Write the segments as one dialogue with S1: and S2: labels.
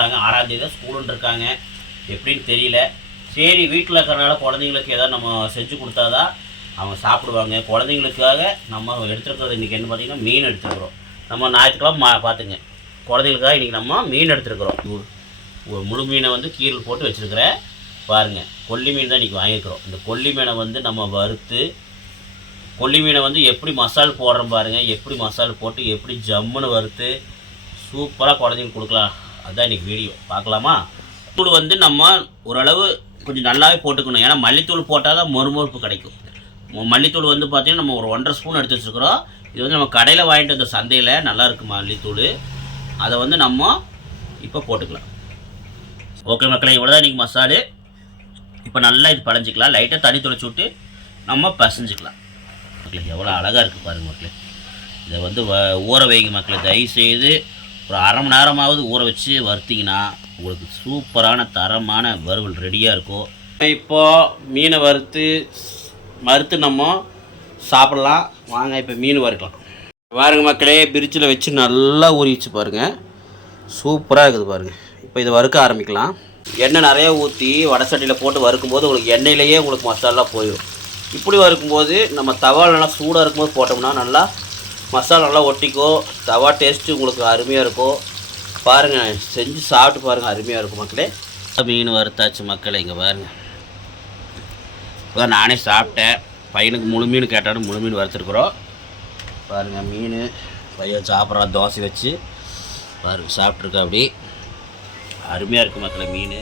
S1: இருக்கிறாங்க ஆறாம் தேதி தான் ஸ்கூலுன்னு இருக்காங்க எப்படின்னு தெரியல. சரி வீட்டில் இருக்கிறனால குழந்தைங்களுக்கு ஏதாவது நம்ம செஞ்சு கொடுத்தாதான் அவங்க சாப்பிடுவாங்க. குழந்தைங்களுக்காக நம்ம எடுத்துருக்கிறது இன்றைக்கி என்ன பார்த்தீங்கன்னா மீன் எடுத்துருக்குறோம். நம்ம ஞாயிற்றுக்கிழமை மா பார்த்துங்க. குழந்தைங்களுக்காக இன்றைக்கி நம்ம மீன் எடுத்துருக்குறோம். ஒரு- ஒரு முழு மீனை வந்து கீரல் போட்டு வச்சுருக்கிறேன் பாருங்கள் கொல்லி மீன் தான் இன்றைக்கி வாங்கியிருக்கிறோம். இந்த கொல்லி மீனை வந்து நம்ம வறுத்து கொல்லி மீனை வந்து எப்படி மசால் போடுறோம் பாருங்கள் எப்படி மசால் போட்டு எப்படி ஜம்முன்னு வறுத்து சூப்பராக குழந்தைங்களுக்கு கொடுக்கலாம். அதுதான் இன்றைக்கி வீடியோ. பார்க்கலாமா? தூள் வந்து நம்ம ஓரளவு கொஞ்சம் நல்லாவே போட்டுக்கணும். ஏன்னா மல்லித்தூள் போட்டால் தான் மொறுமொறுப்பு கிடைக்கும். மல்லித்தூள் வந்து பார்த்திங்கன்னா நம்ம ஒரு ஒன்றரை ஸ்பூன் எடுத்து வச்சுருக்கிறோம். இது வந்து நம்ம கடையில் வாங்கிட்டு வந்த சந்தையில் நல்லா இருக்கு மல்லித்தூள். அதை வந்து நம்ம இப்போ போட்டுக்கலாம். ஓகே மக்களை இவ்வளோ தான் இன்றைக்கி மசாலு. இப்போ நல்லா இது பழஞ்சிக்கலாம். லைட்டாக தண்ணி தொலைச்சி விட்டு நம்ம பசஞ்சிக்கலாம். மக்களுக்கு எவ்வளோ அழகாக இருக்குது பாருங்கள் மக்களே. இதை வந்து வ ஊற வைங்க மக்களை. தயவு செய்து ஒரு அரை மணி நேரமாவது ஊற வச்சு வறுத்தீங்கன்னா உங்களுக்கு சூப்பரான தரமான வறுவல் ரெடியாக இருக்கும். இப்போது மீனை வறுத்து வறுத்து நம்ம சாப்பிட்லாம். வாங்க இப்போ மீன் வறுக்கலாம். பாருங்க மக்களே பிரிட்ஜில் வச்சு நல்லா ஊறிச்சு பாருங்கள் சூப்பராக இருக்குது பாருங்கள் இப்போ இதை வறுக்க ஆரம்பிக்கலாம். எண்ணெய் நிறைய ஊற்றி வடை சட்டியில் போட்டு வறுக்கும்போது உங்களுக்கு எண்ணெயிலேயே உங்களுக்கு மசாலா போயிடும். இப்படி வறுக்கும்போது நம்ம தவா நல்லா சூடாக இருக்கும்போது போட்டோம்னா நல்லா மசாலா நல்லா ஒட்டிக்கோ தவா டேஸ்ட்டு உங்களுக்கு அருமையாக இருக்கும் பாருங்கள் செஞ்சு சாப்பிட்டு பாருங்கள் அருமையாக இருக்கும் மக்களே. மீன் வறுத்தாச்சு மக்களே இங்கே பாருங்கள் இப்போ நானே சாப்பிட்டேன். பையனுக்கு முழு மீன் கேட்டாலும் முழு மீன் வறுத்துருக்குறோம். பாருங்கள் மீன். பையன் சாப்பிட்றான் தோசை வச்சு. பாருங்க சாப்பிட்ருக்கா அப்படி. அருமையாக இருக்குது மக்களே மீன்.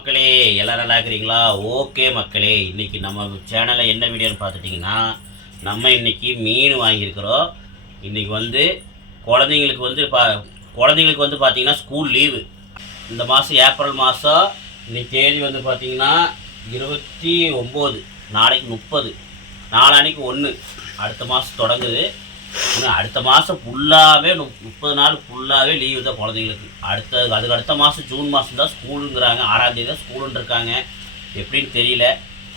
S1: மக்களே எல்லோரும் நல்லா இருக்கிறீங்களா? ஓகே மக்களே இன்னைக்கு நம்ம சேனலில் என்ன வீடியோன்னு பார்த்துட்டிங்கன்னா நம்ம இன்னைக்கு மீன் வாங்கியிருக்கிறோம். இன்னைக்கு வந்து குழந்தைங்களுக்கு வந்து பா குழந்தைங்களுக்கு வந்து பார்த்தீங்கன்னா ஸ்கூல் லீவு இந்த மாதம் ஏப்ரல் மாதம் இன்னைக்கு தேதி வந்து பார்த்தீங்கன்னா இருபத்தி ஒம்பது நாளைக்கு முப்பது நாளானைக்கு ஒன்று. அடுத்த மாதம் தொடங்குது. இன்னும் அடுத்த மாதம் ஃபுல்லாகவே முப்பது நாள் ஃபுல்லாகவே லீவு தான் குழந்தைங்களுக்கு. அடுத்த அதுக்கு அடுத்த மாதம் ஜூன் மாதம் தான் ஸ்கூலுங்கிறாங்க. ஆறாம் தேதி தான் ஸ்கூலுன்னு இருக்காங்க. எப்படின்னு தெரியல.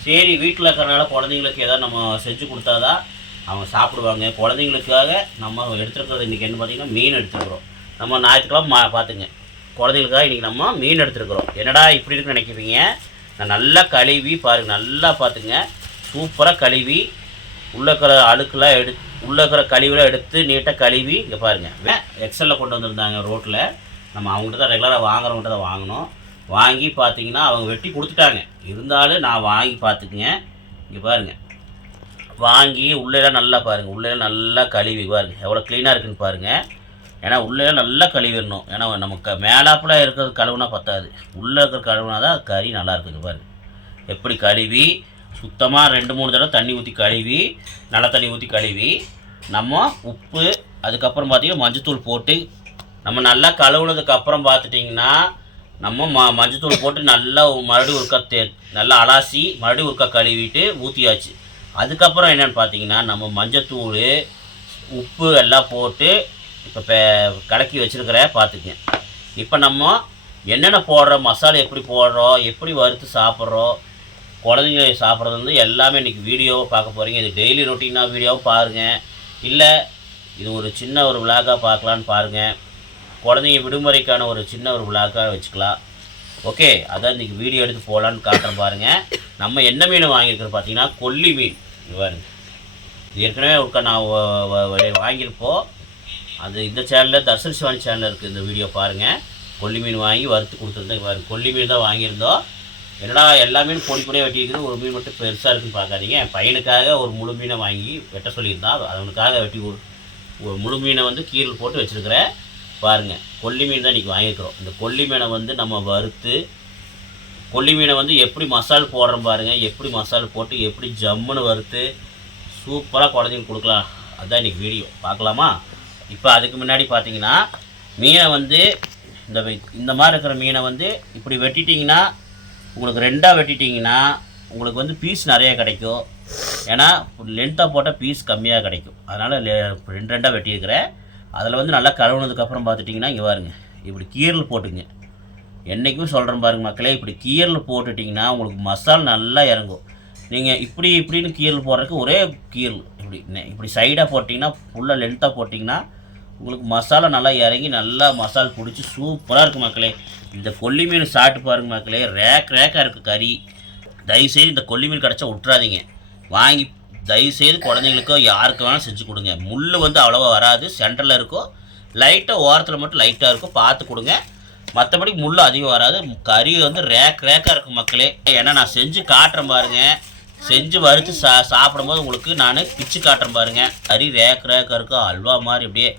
S1: சரி வீட்டில் இருக்கிறனால குழந்தைங்களுக்கு எதாவது நம்ம செஞ்சு கொடுத்தா தான் அவங்க சாப்பிடுவாங்க. குழந்தைங்களுக்காக நம்ம எடுத்துருக்கிறது இன்றைக்கி என்ன பார்த்தீங்கன்னா மீன் எடுத்துருக்குறோம். நம்ம ஞாயிற்றுக்கிழமை மா பார்த்துங்க. குழந்தைங்களுக்காக இன்றைக்கி நம்ம மீன் எடுத்துருக்குறோம். என்னடா இப்படி இருக்குன்னு நினைக்கிறீங்க? நான் நல்லா கழுவி பாருங்கள் நல்லா பார்த்துங்க. சூப்பராக கழுவி. உள்ளே இருக்கிற அழுக்கெல்லாம் எடுத்து உள்ளே இருக்கிற கழிவுலாம் எடுத்து நீட்டாக கழுவி இங்கே பாருங்கள் எக்ஸலில் கொண்டு வந்திருந்தாங்க ரோட்டில் நம்ம அவங்ககிட்ட தான் ரெகுலராக வாங்குறவங்ககிட்ட தான் வாங்கினோம். வாங்கி பார்த்தீங்கன்னா அவங்க வெட்டி கொடுத்துட்டாங்க. இருந்தாலும் நான் வாங்கி பார்த்துக்குங்க இங்கே பாருங்கள் வாங்கி உள்ளேலாம் நல்லா பாருங்கள் உள்ளேலாம் நல்லா கழுவி பாருங்கள் எவ்வளோ க்ளீனாக இருக்குன்னு பாருங்கள் ஏன்னா உள்ளேலாம் நல்லா கழுவிடணும். ஏன்னா நமக்கு மேலாப்பில் இருக்கிறது கழுவுனா பத்தாது. உள்ளே இருக்கிற கழுவுனா தான் கறி நல்லா இருக்குங்க பாருங்கள் எப்படி கழுவி சுத்தமாக ரெண்டு மூணு தடவை தண்ணி ஊற்றி கழுவி நல்ல தண்ணி ஊற்றி கழுவி. நம்ம உப்பு அதுக்கப்புறம் பார்த்திங்கன்னா மஞ்சத்தூள் போட்டு நம்ம நல்லா கழுவுனதுக்கப்புறம் பார்த்துட்டிங்கன்னா நம்ம ம மஞ்சத்தூள் போட்டு நல்லா மறுபடியும் ஒருக்கா தே நல்லா அலாசி மறுபடியும் ஒருக்கா கழுவிட்டு ஊற்றியாச்சு அதுக்கப்புறம் என்னென்னு பார்த்தீங்கன்னா நம்ம மஞ்சத்தூள் உப்பு எல்லாம் போட்டு இப்போ பே கலக்கி வச்சுருக்கிற பார்த்துக்கேன் இப்போ நம்ம என்னென்ன போடுறோம் மசாலா எப்படி போடுறோம் எப்படி வறுத்து சாப்பிட்றோம் குழந்தைங்க சாப்பிட்றது வந்து எல்லாமே இன்றைக்கி வீடியோவை பார்க்க போகிறீங்க இது டெய்லி ரொட்டீனாக வீடியோவை பாருங்கள் இல்லை இது ஒரு சின்ன ஒரு விளாகாக பார்க்கலான்னு பாருங்கள் குழந்தைங்க விடுமுறைக்கான ஒரு சின்ன ஒரு விளாக்காக வச்சுக்கலாம். ஓகே அதான் இன்றைக்கி வீடியோ எடுத்து போகலான்னு காட்டுறேன் பாருங்கள் நம்ம என்ன மீன் வாங்கியிருக்கிறோம் பார்த்தீங்கன்னா கொல்லி மீன். இது பாருங்க. இது ஏற்கனவே ஒருக்கா நான் வாங்கியிருப்போம். அது இந்த சேனலில் தர்ஷன் சிவானி சேனலில் இருக்குது இந்த வீடியோ பாருங்கள் கொல்லி மீன் வாங்கி வறுத்து கொடுத்துருந்தேன். பாருங்கள் கொல்லி மீன் தான் வாங்கியிருந்தோம். என்னடா எல்லா மீனும் பொடி பொடியாக வெட்டிக்கிறது ஒரு மீன் மட்டும் பெருசாக இருக்குன்னு பார்க்காதீங்க. என் பையனுக்காக ஒரு முழு மீனை வாங்கி வெட்ட சொல்லியிருந்தான் அவனுக்காக வெட்டி ஒரு முழு மீனை வந்து கீரல் போட்டு வச்சுருக்கிறேன் பாருங்கள் கொல்லி மீன் தான் இன்றைக்கி வாங்கிக்கிறோம் இந்த கொல்லி மீனை வந்து நம்ம வறுத்து கொல்லி மீனை வந்து எப்படி மசால் போடுறோம் பாருங்கள் எப்படி மசால் போட்டு எப்படி ஜம்முன்னு வறுத்து சூப்பராக குழந்தைங்களுக்கு கொடுக்கலாம். அதுதான் இன்றைக்கி வீடியோ. பார்க்கலாமா? இப்போ அதுக்கு முன்னாடி பார்த்தீங்கன்னா மீனை வந்து இந்த இந்த மாதிரி இருக்கிற மீனை வந்து இப்படி வெட்டிட்டிங்கன்னா உங்களுக்கு ரெண்டாக வெட்டிட்டிங்கன்னா உங்களுக்கு வந்து பீஸ் நிறைய கிடைக்கும். ஏன்னா லென்த்தாக போட்டால் பீஸ் கம்மியாக கிடைக்கும். அதனால் ரெண்டு ரெண்டாக வெட்டியிருக்கிறேன். அதில் வந்து நல்லா கழுவுனதுக்கப்புறம் பார்த்துட்டிங்கன்னா இங்கே பாருங்க. இப்படி கீரல் போட்டுங்க. என்றைக்கும் சொல்கிறேன் பாருங்க மக்களே இப்படி கீரல் போட்டுட்டிங்கன்னா உங்களுக்கு மசால் நல்லா இறங்கும். நீங்கள் இப்படி இப்படின்னு கீரல் போடுறதுக்கு ஒரே கீரல் இப்படி இப்படி இப்படி சைடாக போட்டிங்கன்னா ஃபுல்லாக லென்த்தாக போட்டிங்கன்னா உங்களுக்கு மசாலா நல்லா இறங்கி நல்லா மசால் பிடிச்சி சூப்பராக இருக்கும் மக்களே. இந்த கொல்லி மீன் சாப்பிட்டு பாருங்க மக்களே ரேக் ரேக்காக இருக்குது கறி. தயவுசெய்து இந்த கொல்லி மீன் கிடச்சா விட்றாதீங்க வாங்கி தயவுசெய்து குழந்தைங்களுக்கோ யாருக்கு வேணாலும் செஞ்சு கொடுங்க. முள் வந்து அவ்வளோவா வராது. சென்டரில் இருக்கும் லைட்டாக ஓரத்தில் மட்டும் லைட்டாக இருக்கும் பார்த்து கொடுங்க. மற்றபடி முள் அதிகம் வராது. கறி வந்து ரேக் ரேக்காக இருக்கும் மக்களே. ஏன்னா நான் செஞ்சு காட்டுறேன் பாருங்கள் செஞ்சு வறுத்து சா சாப்பிடும்போது உங்களுக்கு நான் பிச்சு காட்டுறேன் பாருங்கள் கறி ரேக் ரேக்காக இருக்கும் அல்வா மாதிரி அப்படியே.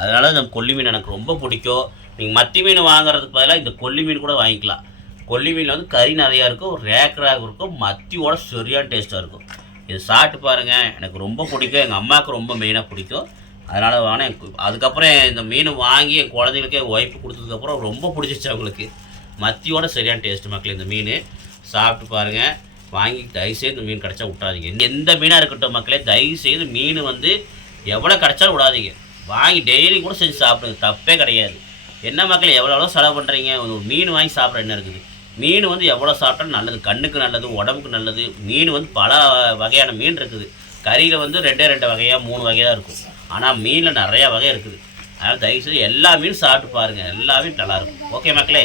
S1: அதனால் இந்த கொல்லி மீன் எனக்கு ரொம்ப பிடிக்கும். நீங்கள் மத்தி மீன் வாங்குறதுக்கு பதிலாக இந்த கொல்லி மீன் கூட வாங்கிக்கலாம். கொல்லி மீனில் வந்து கறி நிறையா இருக்கும் ரேக்கராக இருக்கும் மத்தியோட சரியான டேஸ்ட்டாக இருக்கும். இது சாப்பிட்டு பாருங்கள் எனக்கு ரொம்ப பிடிக்கும். எங்கள் அம்மாவுக்கு ரொம்ப மெயினாக பிடிக்கும். அதனால் வேணா எனக்கு அதுக்கப்புறம் இந்த மீன் வாங்கி என் குழந்தைங்களுக்கு என் ஒய்ஃபு கொடுத்ததுக்கப்புறம் ரொம்ப பிடிச்சிச்சு அவங்களுக்கு. மத்தியோட சரியான டேஸ்ட் மக்கள் இந்த மீன். சாப்பிட்டு பாருங்கள் வாங்கி தயவுசெய்து இந்த மீன் கிடச்சா விட்றாதீங்க எந்த மீனாக இருக்கட்டும் மக்களே தயவுசெய்து மீன் வந்து எவ்வளோ கிடச்சாலும் விடாதீங்க. வாங்கி டெய்லி கூட செஞ்சு சாப்பிடுங்க. தப்பே கிடையாது. என்ன மக்கள் எவ்வளோ எவ்வளோ செலவு பண்ணுறீங்க ஒரு மீன் வாங்கி சாப்பிட்ற என்ன இருக்குது? மீன் வந்து எவ்வளோ சாப்பிட்டாலும் நல்லது. கண்ணுக்கு நல்லது உடம்புக்கு நல்லது. மீன் வந்து பல வகையான மீன் இருக்குது. கறியில் வந்து ரெண்டே ரெண்டு வகையாக மூணு வகை தான் இருக்கும். ஆனால் மீனில் நிறையா வகை இருக்குது. அதனால் தயவுசெய்து எல்லா மீனும் சாப்பிட்டு பாருங்கள் எல்லா மீன் நல்லாயிருக்கும் ஓகே மக்களே?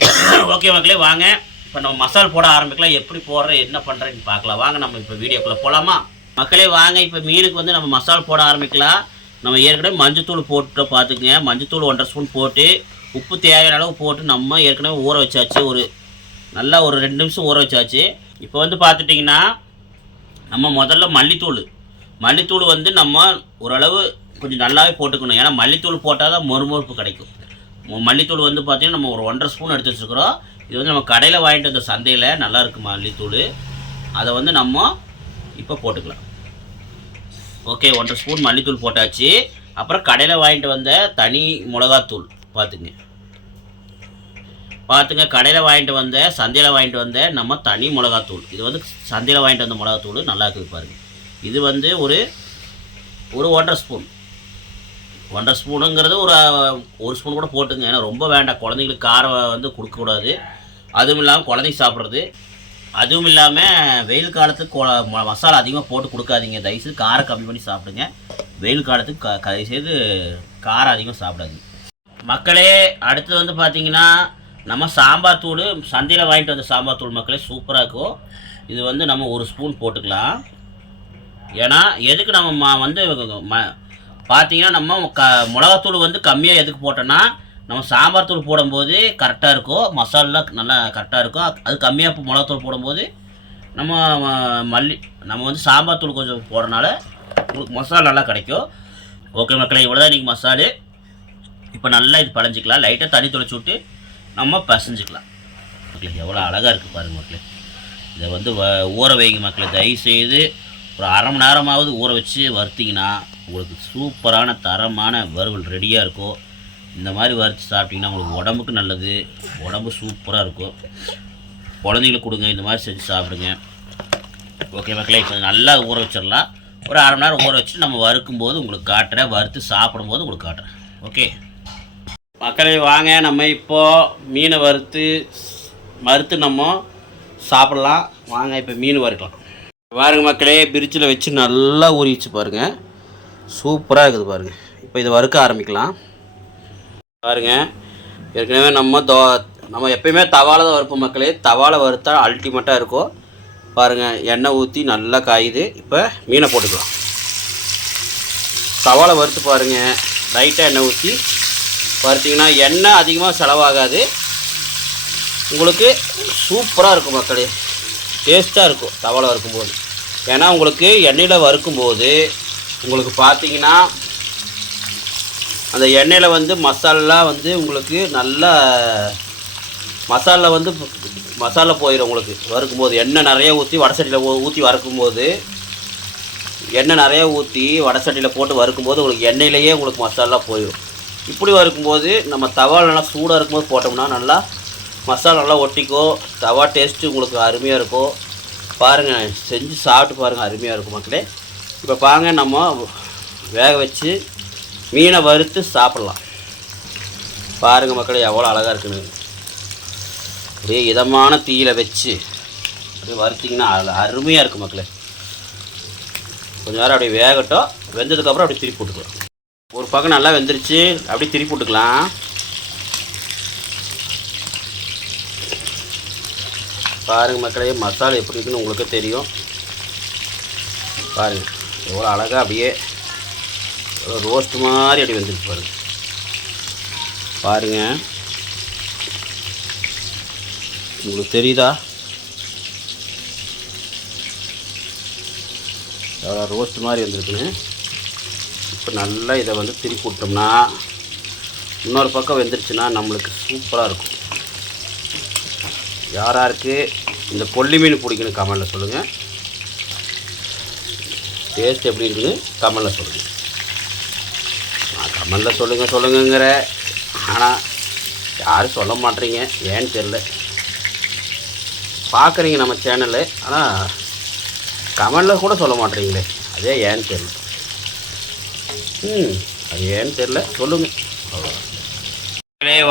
S1: ஓகே மக்களே வாங்க. இப்போ நம்ம மசால் போட ஆரம்பிக்கலாம். எப்படி போடுறேன் என்ன பண்ணுறேன்னு பார்க்கலாம். வாங்க நம்ம இப்போ வீடியோக்குள்ளே போகலாமா மக்களே வாங்க. இப்போ மீனுக்கு வந்து நம்ம மசால் போட ஆரம்பிக்கலாம். நம்ம ஏற்கனவே மஞ்சத்தூள் போட்டு பார்த்துக்குங்க. மஞ்சத்தூள் ஒன்றரை ஸ்பூன் போட்டு உப்பு தேவையான அளவு போட்டு நம்ம ஏற்கனவே ஊற வச்சாச்சு. ஒரு நல்லா ஒரு ரெண்டு நிமிஷம் ஊற வச்சாச்சு. இப்போ வந்து பார்த்துட்டிங்கன்னா நம்ம முதல்ல மல்லித்தூள். மல்லித்தூள் வந்து நம்ம ஓரளவு கொஞ்சம் நல்லாவே போட்டுக்கணும். ஏன்னா மல்லித்தூள் போட்டால் தான் மொறுமொறுப்பு கிடைக்கும். மல்லித்தூள் வந்து பார்த்திங்கன்னா நம்ம ஒரு ஒன்றரை ஸ்பூன் எடுத்து வச்சுருக்கிறோம். இது வந்து நம்ம கடையில் வாங்கிட்டு வந்த சந்தையில் நல்லா இருக்கு மல்லித்தூள். அதை வந்து நம்ம இப்போ போட்டுக்கலாம். ஓகே ஒன்றரை ஸ்பூன் மல்லித்தூள் போட்டாச்சு. அப்புறம் கடையில் வாங்கிட்டு வந்த தனி மிளகாத்தூள் பார்த்துங்க. பார்த்துங்க கடையில் வாங்கிட்டு வந்த சந்தையில் வாங்கிட்டு வந்த நம்ம தனி மிளகாத்தூள். இது வந்து சந்தையில் வாங்கிட்டு வந்த மிளகாத்தூள் நல்லா இருக்குது பாருங்கள் இது வந்து ஒரு ஒரு ஒன்றரை ஸ்பூன். ஒன்றரை ஸ்பூனுங்கிறது ஒரு ஒரு ஸ்பூன் கூட போட்டுங்க. ஏன்னா ரொம்ப வேண்டாம். குழந்தைங்களுக்கு காரம் வந்து கொடுக்கக்கூடாது. அதுவும் இல்லாமல் குழந்தைங்க சாப்பிட்றது. அதுவும் இல்லாமல் வெயில் காலத்துக்கு ம- மசாலா அதிகமாக போட்டு கொடுக்காதீங்க. தயவுசெய்து காரம் கம்மி பண்ணி சாப்பிடுங்க. வெயில் காலத்துக்கு க தயவுசெய்து காரம் அதிகமாக சாப்பிடாதீங்க. மக்களே அடுத்து வந்து பார்த்தீங்கன்னா நம்ம சாம்பார் தூள் சந்தையில் வாங்கிட்டு வந்த சாம்பார் தூள் மக்களே சூப்பராக இருக்கும் இது வந்து நம்ம ஒரு ஸ்பூன் போட்டுக்கலாம். ஏன்னா எதுக்கு நம்ம வந்து ம பார்த்தீங்கன்னா நம்ம க மிளகாத்தூள் வந்து கம்மியாக எதுக்கு போட்டோன்னா நம்ம சாம்பார் தூள் போடும்போது கரெக்டாக இருக்கும் மசாலா நல்லா கரெக்டாக இருக்கும் அது கம்மியாக மிளகாத்தூள் போடும்போது நம்ம மல்லி நம்ம வந்து சாம்பார் தூள் கொஞ்சம் போடுறனால உங்களுக்கு மசாலா நல்லா கிடைக்கும். ஓகே மக்களை இவ்வளோ தான் இன்றைக்கி மசாலு. இப்போ நல்லா இது பழஞ்சிக்கலாம். லைட்டாக தண்ணி தொளிச்சு விட்டு நம்ம பசஞ்சிக்கலாம். மக்களே எவ்வளோ அழகாக இருக்குது பாருங்கள் மக்களே. இதை வந்து வ ஊற வைங்க மக்களை. தயவு செய்து ஒரு அரை மணி நேரமாவது ஊற வச்சு வறுத்திங்கன்னா உங்களுக்கு சூப்பரான தரமான வறுவல் ரெடியாக இருக்கும். இந்த மாதிரி வறுத்து சாப்பிட்டிங்கன்னா உங்களுக்கு உடம்புக்கு நல்லது உடம்பு சூப்பராக இருக்கும். குழந்தைங்களுக்கு கொடுங்க இந்த மாதிரி செஞ்சு சாப்பிடுங்க. ஓகே மக்களே இப்போ நல்லா ஊற வச்சிடலாம். ஒரு அரை மணி நேரம் ஊற வச்சு நம்ம வறுக்கும்போது உங்களுக்கு காட்டுறேன். வறுத்து சாப்பிடும்போது உங்களுக்கு காட்டுறேன். ஓகே மக்களே வாங்க. நம்ம இப்போது மீனை வறுத்து வறுத்து நம்ம சாப்பிடலாம். வாங்க இப்போ மீன் வறுக்கலாம். பாருங்க மக்களே பிரிட்ஜில் வச்சு நல்லா ஊறிச்சு பாருங்க. சூப்பராக இருக்குது பாருங்கள் இப்போ இதை வறுக்க ஆரம்பிக்கலாம். பாருங்க. ஏற்கனவே நம்ம தோ நம்ம எப்பயுமே தவால தான் வறுப்போம் மக்களே. தவால வறுத்தா அல்டிமேட்டாக இருக்கும் பாருங்கள் எண்ணெய் ஊற்றி நல்லா காயுது. இப்போ மீனை போட்டுக்கலாம். தவால வறுத்து பாருங்கள் லைட்டாக எண்ணெய் ஊற்றி வறுத்திங்கன்னா எண்ணெய் அதிகமாக செலவாகாது. உங்களுக்கு சூப்பராக இருக்கும் மக்களே. டேஸ்ட்டாக இருக்கும் தவால வறுக்கும்போது. ஏன்னா உங்களுக்கு எண்ணெயில் வறுக்கும்போது உங்களுக்கு பார்த்தீங்கன்னா அந்த எண்ணெயில் வந்து மசாலா வந்து உங்களுக்கு நல்லா மசாலா வந்து மசாலா போயிடும் உங்களுக்கு. வறுக்கும்போது எண்ணெய் நிறையா ஊற்றி வடசட்டியில் ஊற்றி வறுக்கும்போது எண்ணெய் நிறையா ஊற்றி வடசட்டியில் போட்டு வறுக்கும்போது உங்களுக்கு எண்ணெயிலேயே உங்களுக்கு மசாலா போயிடும் இப்படி வறுக்கும்போது நம்ம தவா நல்லா சூடாக இருக்கும்போது போட்டோம்னா நல்லா மசாலா நல்லா ஒட்டிக்கோ தவா டேஸ்ட்டு உங்களுக்கு அருமையாக இருக்கும் பாருங்கள் செஞ்சு சாப்பிட்டு பாருங்கள் அருமையாக இருக்கும் மக்களே. இப்போ பாருங்கள் நம்ம வேக வச்சு மீனை வறுத்து சாப்பிட்லாம். பாருங்கள் மக்களே எவ்வளோ அழகாக இருக்குன்னு. அப்படியே இதமான தீயில வச்சு அப்படியே வறுத்திங்கன்னா அருமையாக இருக்கும் மக்களே. கொஞ்சம் நேரம் அப்படியே வேகட்டும். வெந்ததுக்கப்புறம் அப்படியே திருப்பி போட்டுக்கலாம். ஒரு பக்கம் நல்லா வெந்துருச்சு அப்படியே திருப்பி விட்டுக்கலாம் பாருங்கள் மக்களே மசாலா எப்படி இருக்குன்னு உங்களுக்கு தெரியும். பாருங்கள் எவ்வளோ அழகாக அப்படியே ரோஸ்ட் மாதிரி அப்படி வந்துட்டு பாருங்க. பாருங்கள் உங்களுக்கு தெரியுதா? எவ்வளோ ரோஸ்ட் மாதிரி வந்திருக்குன்னு? இப்போ நல்லா இதை வந்து திருப்பி விட்டோம்னா இன்னொரு பக்கம் வெந்துருச்சுன்னா நம்மளுக்கு சூப்பராக இருக்கும். யாராருக்கு இந்த கொல்லி மீன் பிடிக்கணும் கமெண்டில் சொல்லுங்கள் டேஸ்ட் எப்படி இருக்குன்னு கமெண்டில் சொல்லுங்கள் கமெண்டில் சொல்லுங்கள் சொல்லுங்கங்கிற. ஆனால் யாரும் சொல்ல மாட்டேறீங்க ஏன்னு தெரில பார்க்குறீங்க நம்ம சேனலு ஆனால் கமெண்டில் கூட சொல்ல மாட்டேறீங்களே அதே ஏன்னு தெரில ம் அது ஏன்னு தெரில சொல்லுங்கள் அவ்வளோ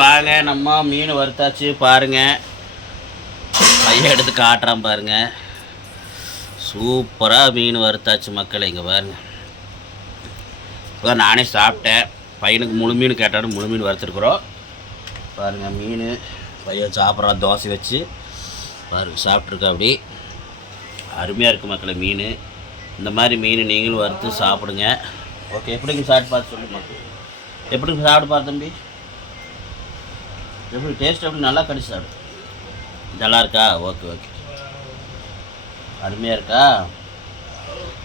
S1: வாங்க. நம்ம மீன் வறுத்தாச்சு பாருங்கள் பையன் எடுத்து காட்டுறான் பாருங்கள் சூப்பராக மீன் வறுத்தாச்சு மக்கள் இங்கே பாருங்கள் இப்போ நானே சாப்பிட்டேன். பையனுக்கு முழு மீன் கேட்டாலும் முழு மீன் வறுத்துருக்குறோம். பாருங்கள் மீன். பையன் சாப்பிட்றான் தோசை வச்சு. பாருங்கள் சாப்பிட்ருக்கா அப்படி. அருமையாக இருக்குது மக்களை மீன். இந்த மாதிரி மீன் நீங்களும் வறுத்து சாப்பிடுங்க. ஓகே எப்படிங்க சாப்பிட்டு பார்த்து சொல்லு மக்கள். எப்படிங்க சாப்பிட்டு பார்த்து தம்பி? எப்படி டேஸ்ட் எப்படி? நல்லா கடிச்சு சாப்பிடு. நல்லா இருக்கா? Okay okay. அருமையாக இருக்கா?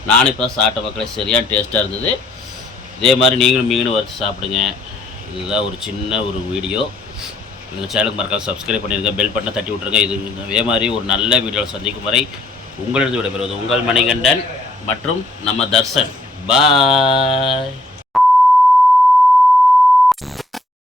S1: நானும் இப்போ சாப்பிட்ட மக்களே சரியான டேஸ்ட்டாக இருந்தது. இதே மாதிரி நீங்களும் மீன் வறுத்து சாப்பிடுங்க. இதுதான் ஒரு சின்ன ஒரு வீடியோ. இந்த சேனலுக்கு மறக்காம சப்ஸ்கிரைப் பண்ணிடுங்க பெல் பட்டனை தட்டி விட்ருங்க இது இதே மாதிரி ஒரு நல்ல வீடியோவில் சந்திக்கும் வரை உங்களிடம் விடைபெறுவது உங்கள் மணிகண்டன் மற்றும் நம்ம தர்சன் பாய்